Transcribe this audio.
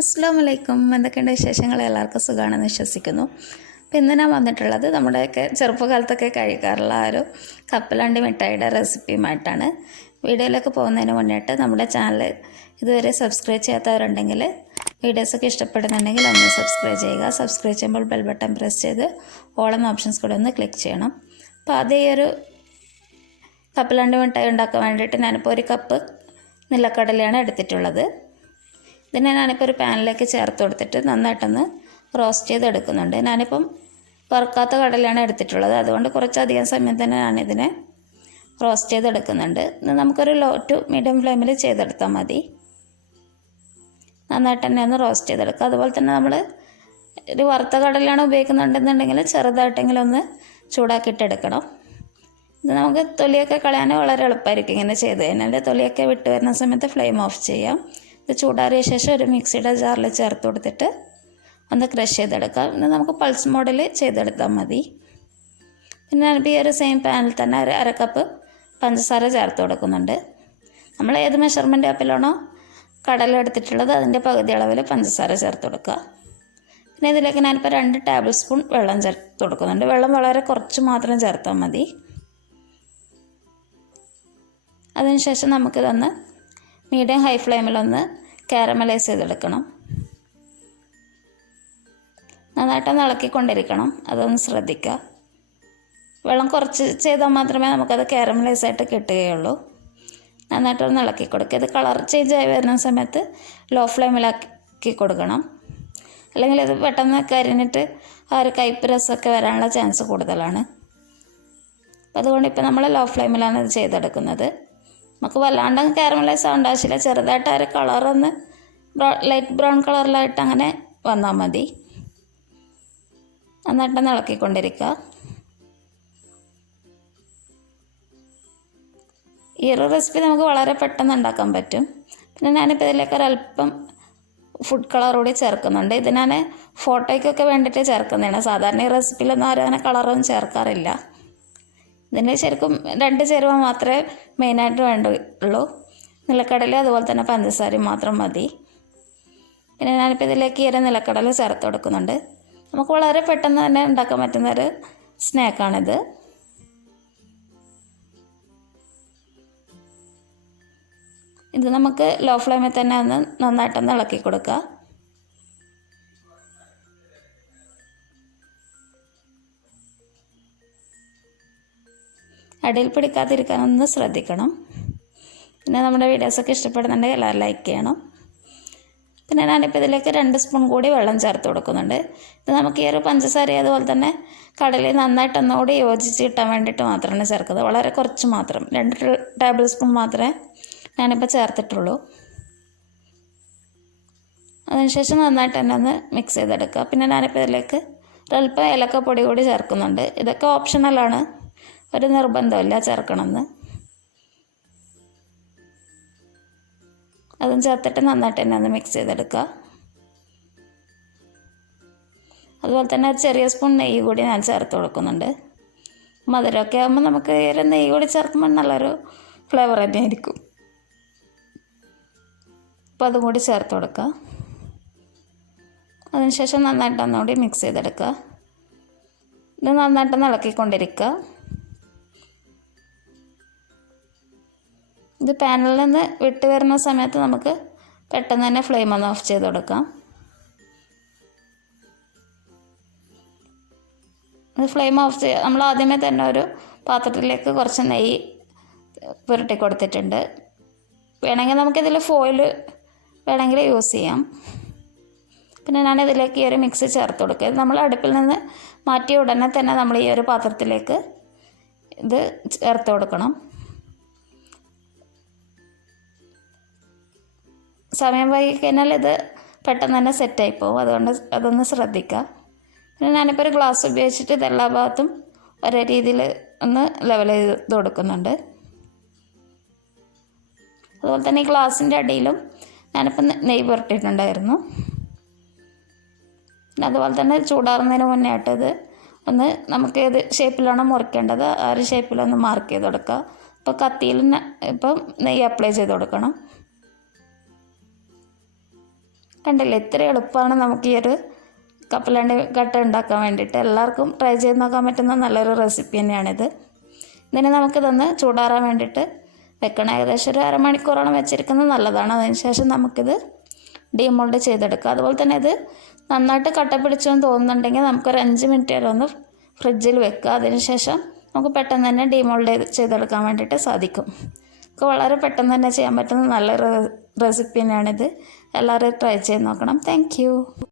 അസ്സലാമു അലൈക്കും. എന്തൊക്കെയുണ്ട് വിശേഷങ്ങൾ? എല്ലാവർക്കും സുഖമാണെന്ന് വിശ്വസിക്കുന്നു. അപ്പോൾ ഇന്ന് ഞാൻ വന്നിട്ടുള്ളത് നമ്മുടെയൊക്കെ ചെറുപ്പകാലത്തൊക്കെ കഴിക്കാറുള്ള ആ ഒരു കപ്പലണ്ടി മിഠായിയുടെ റെസിപ്പിയുമായിട്ടാണ്. വീഡിയോയിലൊക്കെ പോകുന്നതിന് മുന്നേട്ട് നമ്മുടെ ചാനൽ ഇതുവരെ സബ്സ്ക്രൈബ് ചെയ്യാത്തവരുണ്ടെങ്കിൽ വീഡിയോസൊക്കെ ഇഷ്ടപ്പെടുന്നുണ്ടെങ്കിൽ ഒന്ന് സബ്സ്ക്രൈബ് ചെയ്യുക. സബ്സ്ക്രൈബ് ചെയ്യുമ്പോൾ ബെൽ ബട്ടൺ പ്രസ് ചെയ്ത് ഓൾ എന്ന ഓപ്ഷൻസ് കൂടെ ഒന്ന് ക്ലിക്ക് ചെയ്യണം. അപ്പോൾ അതേ ഒരു കപ്പലണ്ടി മിഠായി ഉണ്ടാക്കാൻ വേണ്ടിയിട്ട് ഞാനിപ്പോൾ ഒരു കപ്പ് നിലക്കടലയാണ് എടുത്തിട്ടുള്ളത്. ഇതിനെ ഞാനിപ്പോൾ ഒരു പാനിലേക്ക് ചേർത്ത് കൊടുത്തിട്ട് നന്നായിട്ടൊന്ന് റോസ്റ്റ് ചെയ്തെടുക്കുന്നുണ്ട്. ഞാനിപ്പം വറുക്കാത്ത കടലയാണ് എടുത്തിട്ടുള്ളത്, അതുകൊണ്ട് കുറച്ചധികം സമയം തന്നെ ഞാനിതിനെ റോസ്റ്റ് ചെയ്തെടുക്കുന്നുണ്ട്. ഇത് നമുക്കൊരു ലോ ടു മീഡിയം ഫ്ലെയിമിൽ ചെയ്തെടുത്താൽ മതി. നന്നായിട്ട് തന്നെ ഒന്ന് റോസ്റ്റ് ചെയ്തെടുക്കുക. അതുപോലെ തന്നെ നമ്മൾ ഒരു വറുത്ത കടലയാണ് ഉപയോഗിക്കുന്നുണ്ടെന്നുണ്ടെങ്കിൽ ചെറുതായിട്ടെങ്കിലും ഒന്ന് ചൂടാക്കിയിട്ടെടുക്കണം. ഇത് നമുക്ക് തൊലിയൊക്കെ കളയാൻ വളരെ എളുപ്പമായിരിക്കും ഇങ്ങനെ ചെയ്ത് കഴിഞ്ഞാൽ. തൊലിയൊക്കെ വിട്ട് വരുന്ന സമയത്ത് ഫ്ലെയിം ഓഫ് ചെയ്യാം. ഇത് ചൂടാറിയ ശേഷം ഒരു മിക്സിയുടെ ജാറിൽ ചേർത്ത് കൊടുത്തിട്ട് ഒന്ന് ക്രഷ് ചെയ്തെടുക്കാം. ഇത് നമുക്ക് പൾസ് മോഡിൽ ചെയ്തെടുത്താൽ മതി. പിന്നെ ഞാനിപ്പോൾ ഈ ഒരു സെയിം പാനിൽ തന്നെ ഒരു അര കപ്പ് പഞ്ചസാര ചേർത്ത് കൊടുക്കുന്നുണ്ട്. നമ്മൾ ഏത് മെഷർമെൻറ്റ് കപ്പിലാണോ കടല എടുത്തിട്ടുള്ളത് അതിൻ്റെ പകുതി അളവിൽ പഞ്ചസാര ചേർത്ത് കൊടുക്കുക. പിന്നെ ഇതിലേക്ക് ഞാനിപ്പോൾ 2 ടേബിൾ സ്പൂൺ വെള്ളം ചേർത്ത് കൊടുക്കുന്നുണ്ട്. വെള്ളം വളരെ കുറച്ച് മാത്രം ചേർത്താൽ മതി. അതിനുശേഷം നമുക്കിതൊന്ന് മീഡിയം ഹൈ ഫ്ലെയിമിലൊന്ന് കാരമലൈസ് ചെയ്തെടുക്കണം. നന്നായിട്ടൊന്ന് ഇളക്കിക്കൊണ്ടിരിക്കണം, അതൊന്ന് ശ്രദ്ധിക്കുക. വെള്ളം കുറച്ച് ചെയ്താൽ മാത്രമേ നമുക്കത് കാരമലൈസ് ആയിട്ട് കിട്ടുകയുള്ളൂ. നന്നായിട്ടൊന്ന് ഇളക്കി കൊടുക്കുക. ഇത് കളർ ചേഞ്ച് ആയി വരുന്ന സമയത്ത് ലോ ഫ്ലെയിമിലാക്കി കൊടുക്കണം, അല്ലെങ്കിൽ ഇത് പെട്ടെന്ന് കരിഞ്ഞിട്ട് ആ ഒരു കയ്പ്പ് രസമൊക്കെ വരാനുള്ള ചാൻസ് കൂടുതലാണ്. അപ്പോൾ അതുകൊണ്ട് ഇപ്പോൾ നമ്മൾ ലോ ഫ്ലെയിമിലാണ് ഇത് ചെയ്തെടുക്കുന്നത്. നമുക്ക് വല്ലാണ്ട് കാരമലൈസ് ആവേണ്ട ആവശ്യമില്ല. ചെറുതായിട്ട് ആ ഒരു കളറൊന്ന് ലൈറ്റ് ബ്രൗൺ കളറിലായിട്ട് അങ്ങനെ വന്നാൽ മതി. നന്നായിട്ടൊന്ന് ഇളക്കിക്കൊണ്ടിരിക്കുക. ഈ ഒരു റെസിപ്പി നമുക്ക് വളരെ പെട്ടെന്ന് ഉണ്ടാക്കാൻ പറ്റും. പിന്നെ ഞാനിപ്പോൾ ഇതിലേക്ക് ഒരല്പം ഫുഡ് കളർ കൂടി ചേർക്കുന്നുണ്ട്. ഇത് ഞാൻ ഫോട്ടോയ്ക്കൊക്കെ വേണ്ടിയിട്ട് ചേർക്കുന്നതാണ്. സാധാരണ ഈ റെസിപ്പിയിലൊന്നും ആരും അങ്ങനെ കളറൊന്നും ചേർക്കാറില്ല. ഇതിന് ശരിക്കും 2 ചേരുവ മാത്രമേ മെയിനായിട്ട് വേണ്ടുള്ളൂ. നിലക്കടല അതുപോലെ തന്നെ പഞ്ചസാരയും മാത്രം മതി. പിന്നെ ഞാനിപ്പോൾ ഇതിലേക്ക് ഈ ഒരു നിലക്കടല ചേർത്ത് കൊടുക്കുന്നുണ്ട്. നമുക്ക് വളരെ പെട്ടെന്ന് തന്നെ ഉണ്ടാക്കാൻ പറ്റുന്നൊരു സ്നാക്കാണിത്. ഇത് നമുക്ക് ലോ ഫ്ലെയിമിൽ തന്നെ ഒന്ന് നന്നായിട്ടൊന്ന് ഇളക്കി കൊടുക്കുക. അടിയിൽ പിടിക്കാതിരിക്കാനൊന്ന് ശ്രദ്ധിക്കണം. പിന്നെ നമ്മുടെ വീഡിയോസൊക്കെ ഇഷ്ടപ്പെടുന്നുണ്ടെങ്കിൽ എല്ലാവരും ലൈക്ക് ചെയ്യണം. പിന്നെ ഞാനിപ്പോൾ ഇതിലേക്ക് 2 സ്പൂൺ കൂടി വെള്ളം ചേർത്ത് കൊടുക്കുന്നുണ്ട്. ഇത് നമുക്ക് ഈ ഒരു പഞ്ചസാര അതുപോലെ തന്നെ കടലയിൽ നന്നായിട്ടൊന്നുകൂടി യോജിച്ച് കിട്ടാൻ വേണ്ടിയിട്ട് മാത്രമാണ് ചേർക്കുന്നത്. വളരെ കുറച്ച് മാത്രം, 2 ടേബിൾ സ്പൂൺ മാത്രമേ ഞാനിപ്പോൾ ചേർത്തിട്ടുള്ളൂ. അതിനുശേഷം നന്നായിട്ട് തന്നെ ഒന്ന് മിക്സ് ചെയ്തെടുക്കുക. പിന്നെ ഞാനിപ്പോൾ ഇതിലേക്ക് ഒരല്പം ഏലക്കപ്പൊടി കൂടി ചേർക്കുന്നുണ്ട്. ഇതൊക്കെ ഓപ്ഷണലാണ്, ഒരു നിർബന്ധമില്ല ചേർക്കണമെന്ന്. അതും ചേർത്തിട്ട് നന്നായിട്ട് തന്നെ ഒന്ന് മിക്സ് ചെയ്തെടുക്കുക. അതുപോലെ തന്നെ ഒരു ചെറിയ സ്പൂൺ നെയ്യ് കൂടി ഞാൻ ചേർത്ത് കൊടുക്കുന്നുണ്ട്. മധുരമൊക്കെ ആകുമ്പോൾ നമുക്ക് ഒരു നെയ്യ് കൂടി ചേർക്കുമ്പോൾ നല്ലൊരു ഫ്ലേവർ തന്നെ ആയിരിക്കും. അപ്പോൾ അതും കൂടി ചേർത്ത് കൊടുക്കുക. അതിനുശേഷം നന്നായിട്ട് ഒന്നുകൂടി മിക്സ് ചെയ്തെടുക്കുക. ഇത് നന്നായിട്ടൊന്ന് ഇളക്കിക്കൊണ്ടിരിക്കുക. ഇത് പാനിൽ നിന്ന് വിട്ട് വരുന്ന സമയത്ത് നമുക്ക് പെട്ടെന്ന് തന്നെ ഫ്ലെയിം ഒന്ന് ഓഫ് ചെയ്ത് കൊടുക്കാം. ഇത് ഫ്ലെയിം ഓഫ് ചെയ്യുക. നമ്മൾ ആദ്യമേ തന്നെ ഒരു പാത്രത്തിലേക്ക് കുറച്ച് നെയ്യ് പുരട്ടി കൊടുത്തിട്ടുണ്ട്. വേണമെങ്കിൽ നമുക്കിതിൽ ഫോയിൽ വേണമെങ്കിൽ യൂസ് ചെയ്യാം. പിന്നെ ഞാനിതിലേക്ക് ഈ ഒരു മിക്സ് ചേർത്ത് കൊടുക്കുക. ഇത് നമ്മൾ അടുപ്പിൽ നിന്ന് മാറ്റിയ ഉടനെ തന്നെ നമ്മൾ ഈ ഒരു പാത്രത്തിലേക്ക് ഇത് ചേർത്ത് കൊടുക്കണം. സമയം വൈകി കഴിഞ്ഞാൽ ഇത് പെട്ടെന്ന് തന്നെ സെറ്റായി പോകും, അതുകൊണ്ട് അതൊന്ന് ശ്രദ്ധിക്കുക. പിന്നെ ഞാനിപ്പോൾ ഒരു ഗ്ലാസ് ഉപയോഗിച്ചിട്ട് ഇതെല്ലാ ഭാഗത്തും ഒരേ രീതിയിൽ ഒന്ന് ലെവൽ ചെയ്ത് കൊടുക്കുന്നുണ്ട്. അതുപോലെ തന്നെ ഈ ഗ്ലാസിൻ്റെ അടിയിലും ഞാനിപ്പോൾ നെയ്യ് പുരട്ടിയിട്ടുണ്ടായിരുന്നു. പിന്നെ അതുപോലെ തന്നെ ചൂടാറുന്നതിന് മുന്നേ ആയിട്ട് ഇത് ഒന്ന് നമുക്ക് ഏത് ഷേപ്പിലാണോ മുറിക്കേണ്ടത് ആ ഒരു ഷേപ്പിലൊന്ന് മാർക്ക് ചെയ്ത് കൊടുക്കുക. ഇപ്പോൾ കത്തിയിൽ ഇപ്പം നെയ്യ് അപ്ലൈ ചെയ്ത് കൊടുക്കണം. കണ്ടില്ലേ, ഇത്ര എളുപ്പമാണ് നമുക്ക് ഈ ഒരു കപ്പലണ്ടി കട്ട ഉണ്ടാക്കാൻ വേണ്ടിയിട്ട്. എല്ലാവർക്കും ട്രൈ ചെയ്ത് നോക്കാൻ പറ്റുന്ന നല്ലൊരു റെസിപ്പി തന്നെയാണിത്. ഇതിന് നമുക്കിതൊന്ന് ചൂടാറാൻ വേണ്ടിയിട്ട് വെക്കണം. ഏകദേശം ഒരു അരമണിക്കൂറോളം വെച്ചിരിക്കുന്നത് നല്ലതാണ്. അതിനുശേഷം നമുക്കിത് ഡീമോൾഡ് ചെയ്തെടുക്കാം. അതുപോലെ തന്നെ ഇത് നന്നായിട്ട് കട്ട പിടിച്ചെന്ന് തോന്നുന്നുണ്ടെങ്കിൽ നമുക്കൊരു 5 മിനിറ്റ് വരെ ഒന്ന് ഫ്രിഡ്ജിൽ വെക്കുക. അതിനുശേഷം നമുക്ക് പെട്ടെന്ന് തന്നെ ഡീമോൾഡ് ചെയ്തെടുക്കാൻ വേണ്ടിയിട്ട് സാധിക്കും. നമുക്ക് വളരെ പെട്ടെന്ന് തന്നെ ചെയ്യാൻ പറ്റുന്ന നല്ലൊരു റെസിപ്പി തന്നെയാണിത്. എല്ലാവരും ട്രൈ ചെയ്ത് നോക്കണം. താങ്ക്